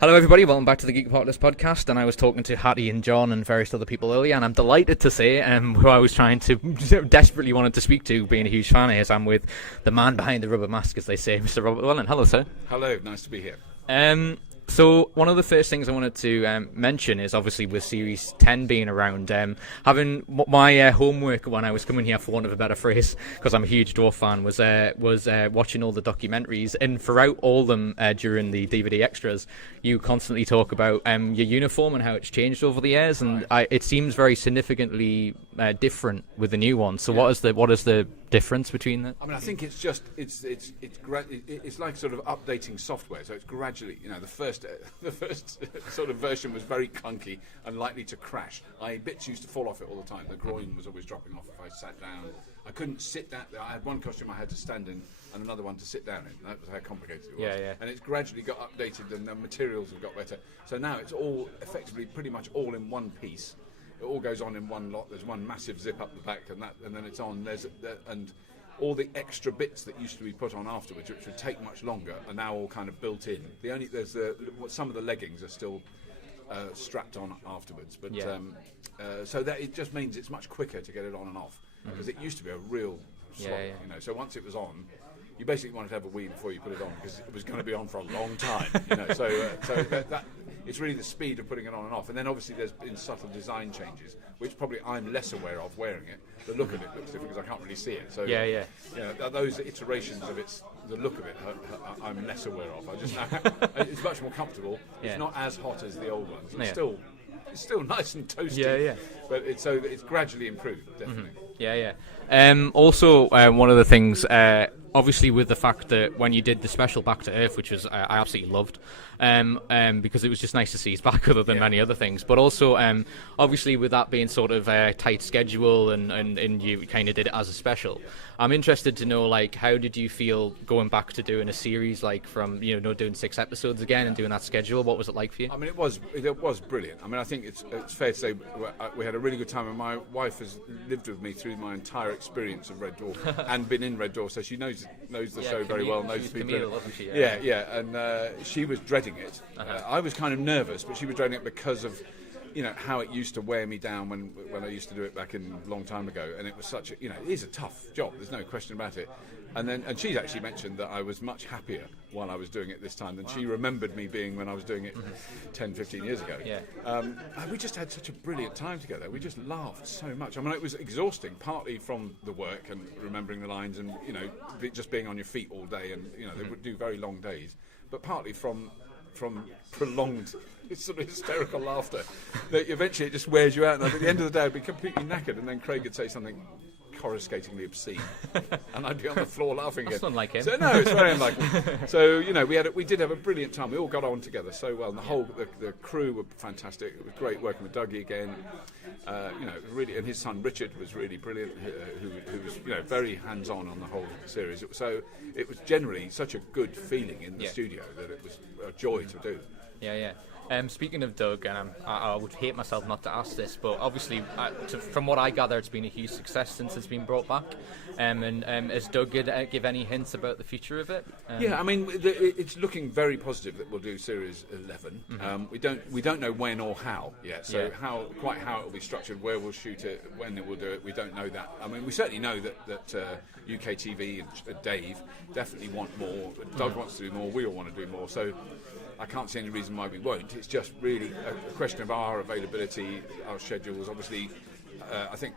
Hello everybody, welcome back to the Geek Apocalypse podcast, and I was talking to Hattie and John and various other people earlier, and I'm delighted to say who I was trying to desperately wanted to speak to, being a huge fan is I'm with the man behind the rubber mask, as they say, Mr. Robert Lewellyn. Hello, sir. Hello, nice to be here. So one of the first things I wanted to mention is obviously with Series 10 being around, having my homework when I was coming here, for want of a better phrase, because I'm a huge Dwarf fan, was watching all the documentaries, and throughout all of them during the DVD extras, you constantly talk about your uniform and how it's changed over the years, and it seems very significantly different with the new one. So what is the difference between that? I mean, I think it's just it's like sort of updating software. So it's gradually, the first sort of version was very clunky and likely to crash. Bits used to fall off it all the time. The groin was always dropping off if I sat down. I couldn't sit down. I had one costume I had to stand in and another one to sit down in. That was how complicated it was. Yeah. And it's gradually got updated and the materials have got better. So now it's all effectively pretty much all in one piece. It all goes on in one lot. There's one massive zip up the back, and then it's on. And all the extra bits that used to be put on afterwards, which would take much longer, are now all kind of built in. Some of the leggings are still strapped on afterwards, but so that it just means it's much quicker to get it on and off, because it used to be a real slog. So once it was on, you basically wanted to have a wee before you put it on, because it was going to be on for a long time. So that it's really the speed of putting it on and off, and then obviously there's been subtle design changes, which probably I'm less aware of wearing it. The look of it looks different because I can't really see it. So those iterations of the look of it, I'm less aware of. It's much more comfortable. It's not as hot as the old ones. It's still nice and toasty. But it's gradually improved, definitely. Also, one of the things, obviously with the fact that when you did the special Back to Earth, which was I absolutely loved, because it was just nice to see his back other than many other things, but also obviously with that being sort of a tight schedule and you kind of did it as a special, I'm interested to know, like, how did you feel going back to doing a series, like, from doing 6 episodes again and doing that schedule? What was it like for you? I mean, it was brilliant. I mean, I think it's fair to say we had a really good time, and my wife has lived with me through my entire experience of Red Dwarf and been in Red Dwarf, so she knows the show very well, knows people. Camille, wasn't she? And she was dreading it. I was kind of nervous, but she was dreading it because of how it used to wear me down when I used to do it back in a long time ago, and it was such a it is a tough job, there's no question about it. And she's actually mentioned that I was much happier while I was doing it this time than she remembered me being when I was doing it 10, 15 years ago. We just had such a brilliant time together. We just laughed so much. I mean, it was exhausting, partly from the work and remembering the lines and just being on your feet all day, and they would do very long days, but partly from prolonged sort of hysterical laughter that eventually it just wears you out, and at the end of the day I'd be completely knackered, and then Craig would say something coruscatingly obscene and I'd be on the floor laughing again. That's unlike him. So no, it's very unlikely. So we did have a brilliant time. We all got on together so well, and the crew were fantastic. It was great working with Dougie again. Really, and his son Richard was really brilliant, who was very hands-on on the whole series. So it was generally such a good feeling in the studio that it was a joy to do. Speaking of Doug, and I would hate myself not to ask this, but obviously, from what I gather, it's been a huge success since it's been brought back. Has Doug give any hints about the future of it? I mean, it's looking very positive that we'll do Series 11. We don't know when or how yet. So how it will be structured, where we'll shoot it, when it will do it, we don't know that. I mean, we certainly know that UK TV and Dave definitely want more. Doug wants to do more. We all want to do more. So I can't see any reason why we won't. It's just really a question of our availability, our schedules. Obviously, I think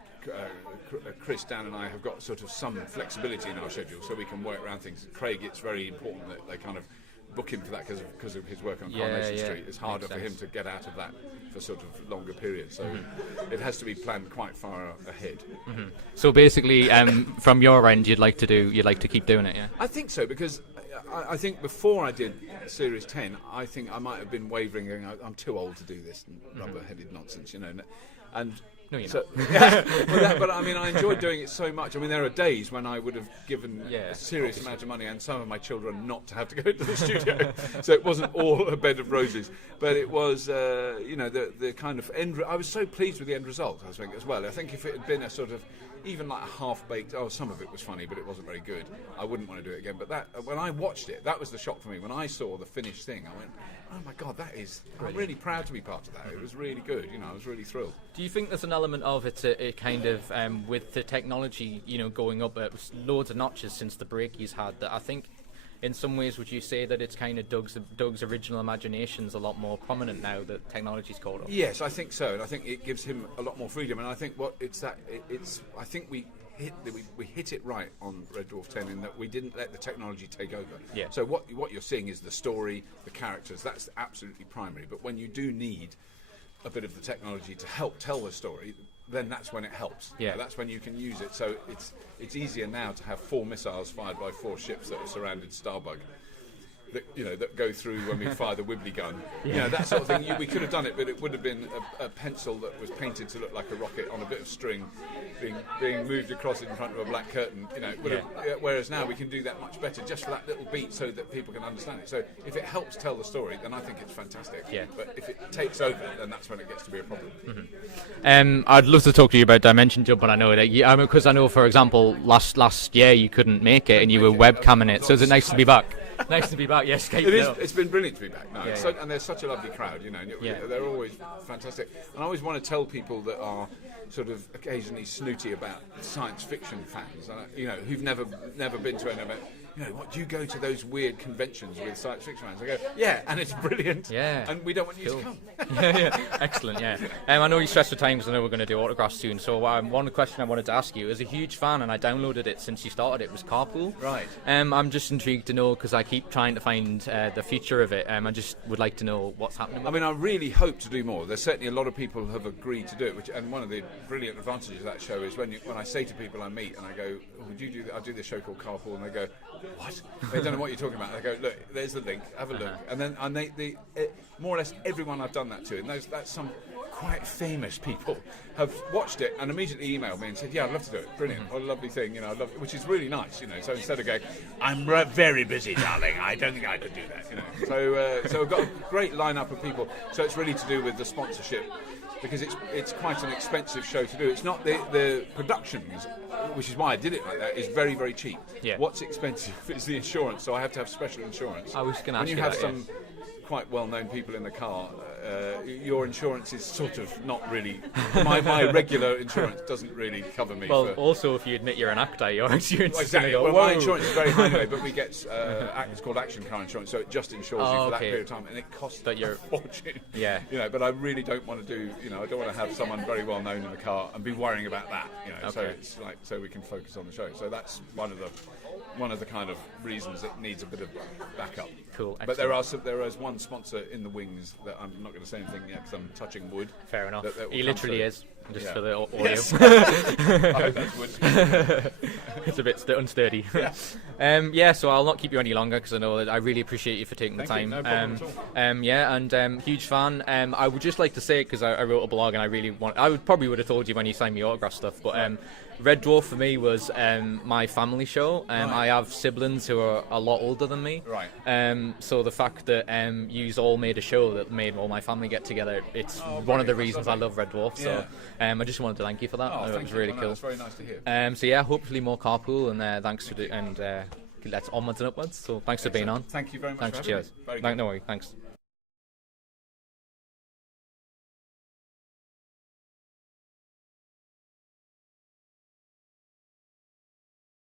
Chris, Dan and I have got sort of some flexibility in our schedule, so we can work around things. Craig, it's very important that they kind of book him for that because of his work on Coronation Street. It's harder for him to get out of that for sort of longer periods, so it has to be planned quite far ahead. So basically, from your end, you'd like to keep doing it, yeah? I think so, because I think before I did Series 10, I think I might have been wavering, going, I'm too old to do this rubber-headed nonsense, and No, you're not. But I mean, I enjoyed doing it so much. I mean, there are days when I would have given a serious amount of money and some of my children not to have to go to the studio. So it wasn't all a bed of roses. But it was, the kind of end. I was so pleased with the end result, I think, as well. I think if it had been a sort of even like a half-baked, some of it was funny, but it wasn't very good. I wouldn't want to do it again. But that, when I watched it, that was the shock for me. When I saw the finished thing, I went, oh my God, I'm really proud to be part of that. It was really good, I was really thrilled. Do you think there's an element of it kind of, with the technology, going up loads of notches since the break he's had, that I think in some ways would you say that it's kind of Doug's original imagination's a lot more prominent now that technology's caught up? Yes, I think so, and I think it gives him a lot more freedom. And I think I think we hit it right on Red Dwarf 10 in that we didn't let the technology take over. Yeah. So what you're seeing is the story, the characters. That's absolutely primary. But when you do need a bit of the technology to help tell the story, then that's when it helps. Yeah. That's when you can use it. So it's easier now to have 4 missiles fired by 4 ships that have surrounded Starbug that go through when we fire the Wibbly gun. Yeah. That sort of thing. We could have done it, but it would have been a pencil that was painted to look like a rocket on a bit of string being moved across in front of a black curtain. Whereas now we can do that much better just for that little beat so that people can understand it. So if it helps tell the story, then I think it's fantastic. Yeah. But if it takes over, then that's when it gets to be a problem. Mm-hmm. I'd love to talk to you about Dimension Jump, and I know that because I know, for example, last year you couldn't make it and you were webcamming it. So is it nice to be back? Nice to be back. Yes, Skype. It is. It's been brilliant to be back. Yeah. And they're such a lovely crowd. They're always fantastic. And I always want to tell people that are sort of occasionally snooty about science fiction fans, who've never been to an event. What do you go to those weird conventions with science fiction fans? I go, yeah, and it's brilliant. Yeah. And we don't want you to come. Yeah. Excellent. Yeah. I know you're stressed for time because I know we're going to do autographs soon. So one question I wanted to ask you, as a huge fan, and I downloaded it since you started it, was Carpool. Right. I'm just intrigued to know because I keep trying to find the future of it. I just would like to know what's happening. I really hope to do more. There's certainly a lot of people who have agreed to do it, and one of the brilliant advantages of that show is when I say to people I meet and I go, would you do that? I do this show called Carpool, and they go, what? They don't know what you're talking about. They go, look, there's the link, have a look. And then more or less everyone I've done that to, and that's some quite famous people, have watched it and immediately emailed me and said, yeah, I'd love to do it. Brilliant. What a lovely thing, I love it, which is really nice, So instead of going, I'm very busy, darling, I don't think I could do that, So we've got a great lineup of people. So it's really to do with the sponsorship, because it's quite an expensive show to do. It's not the productions, which is why I did it like that, is very, very cheap. Yeah. What's expensive is the insurance, so I have to have special insurance. I was going to ask you you have that, some quite well-known people in the car, your insurance is sort of not really. My regular insurance doesn't really cover me. Well, also if you admit you're an actor, your insurance is going to go. Well, my insurance is very high anyway, but we get it's called action car insurance, so it just insures you for that period of time, and it costs a fortune. Yeah. But I really don't want to do. I don't want to have someone very well known in the car and be worrying about that. Okay. So it's so we can focus on the show. So that's one of the kind of reasons it needs a bit of backup. Cool. But there is one sponsor in the wings that I'm not going to say anything yet because I'm touching wood. Fair enough. That he literally is, just for the audio. Yes. I hope that's wood. It's a bit unsturdy. Yeah. So I'll not keep you any longer because I know that I really appreciate you for taking the time. No problem at all. Huge fan. I would just like to say, because I wrote a blog and I probably would have told you when you signed me autograph stuff, but Red Dwarf for me was my family show. Right. I have siblings who are a lot older than me. Right. So the fact that you all made a show that made all my family get together, it's one of the reasons I love Red Dwarf. So I just wanted to thank you for that. It was really cool. That's very nice to hear. So yeah, hopefully more Carpool, and thanks for let's onwards and upwards. So thanks for being on. Thank you very much. Thanks. For having Cheers. me. Very good. No worries. Thanks.